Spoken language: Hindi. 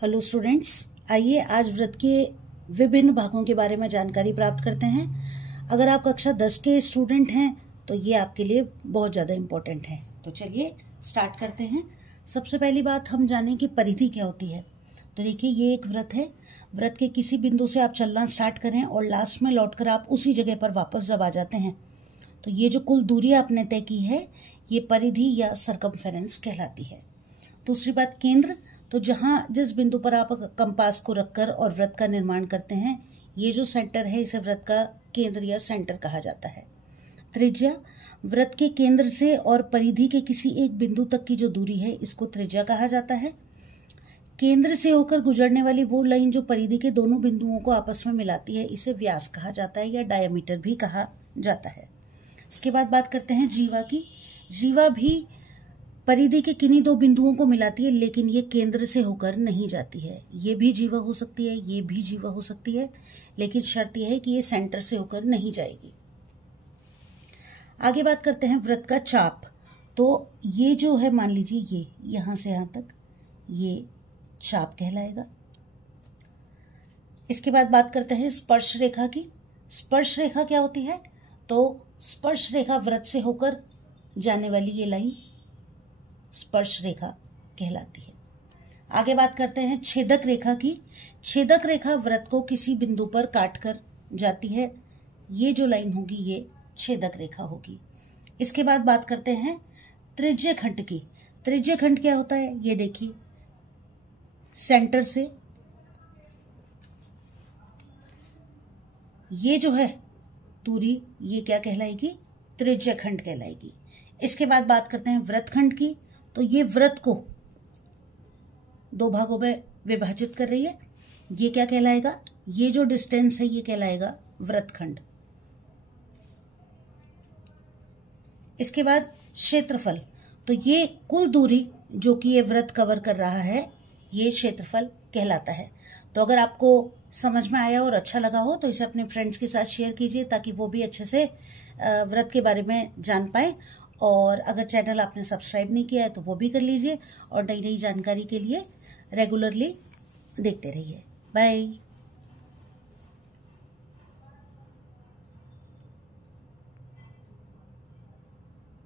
हेलो स्टूडेंट्स, आइए आज व्रत के विभिन्न भागों के बारे में जानकारी प्राप्त करते हैं। अगर आप कक्षा 10 के स्टूडेंट हैं तो ये आपके लिए बहुत ज़्यादा इम्पोर्टेंट है। तो चलिए स्टार्ट करते हैं। सबसे पहली बात हम जानें कि परिधि क्या होती है। तो देखिए, ये एक व्रत है। व्रत के किसी बिंदु से आप चलना स्टार्ट करें और लास्ट में लौटकर आप उसी जगह पर वापस जब आ जाते हैं तो ये जो कुल दूरी आपने तय की है ये परिधि या सरकमफेरेंस कहलाती है। दूसरी बात, केंद्र। तो जहाँ जिस बिंदु पर आप कंपास को रखकर और व्रत का निर्माण करते हैं, ये जो सेंटर है इसे व्रत का केंद्र या सेंटर कहा जाता है। त्रिज्या, व्रत के केंद्र से और परिधि के किसी एक बिंदु तक की जो दूरी है इसको त्रिज्या कहा जाता है। केंद्र से होकर गुजरने वाली वो लाइन जो परिधि के दोनों बिंदुओं को आपस में मिलाती है इसे व्यास कहा जाता है या डायमीटर भी कहा जाता है। इसके बाद बात करते हैं जीवा की। जीवा भी परिधि के किन्हीं दो बिंदुओं को मिलाती है, लेकिन ये केंद्र से होकर नहीं जाती है। ये भी जीवा हो सकती है, ये भी जीवा हो सकती है, लेकिन शर्त यह है कि ये सेंटर से होकर नहीं जाएगी। आगे बात करते हैं व्रत का चाप। तो ये जो है, मान लीजिए ये यहां से यहां तक, ये चाप कहलाएगा। इसके बाद बात करते हैं स्पर्श रेखा की। स्पर्श रेखा क्या होती है? तो स्पर्श रेखा व्रत से होकर जाने वाली ये लाइन स्पर्श रेखा कहलाती है। आगे बात करते हैं छेदक रेखा की। छेदक रेखा व्रत को किसी बिंदु पर काटकर जाती है। ये जो लाइन होगी ये छेदक रेखा होगी। इसके बाद बात करते हैं त्रिज्य खंड की। त्रिज्य खंड क्या होता है? ये देखिए, सेंटर से ये जो है दूरी, ये क्या कहलाएगी? त्रिज्य खंड कहलाएगी। इसके बाद बात करते हैं व्रतखंड की। तो ये व्रत को दो भागों में विभाजित कर रही है। ये क्या कहलाएगा? ये जो डिस्टेंस है ये कहलाएगा व्रतखंड। इसके बाद क्षेत्रफल। तो ये कुल दूरी जो कि ये व्रत कवर कर रहा है ये क्षेत्रफल कहलाता है। तो अगर आपको समझ में आया और अच्छा लगा हो तो इसे अपने फ्रेंड्स के साथ शेयर कीजिए ताकि वो भी अच्छे से व्रत के बारे में जान पाए। और अगर चैनल आपने सब्सक्राइब नहीं किया है तो वो भी कर लीजिए और नई नई जानकारी के लिए रेगुलरली देखते रहिए। बाय।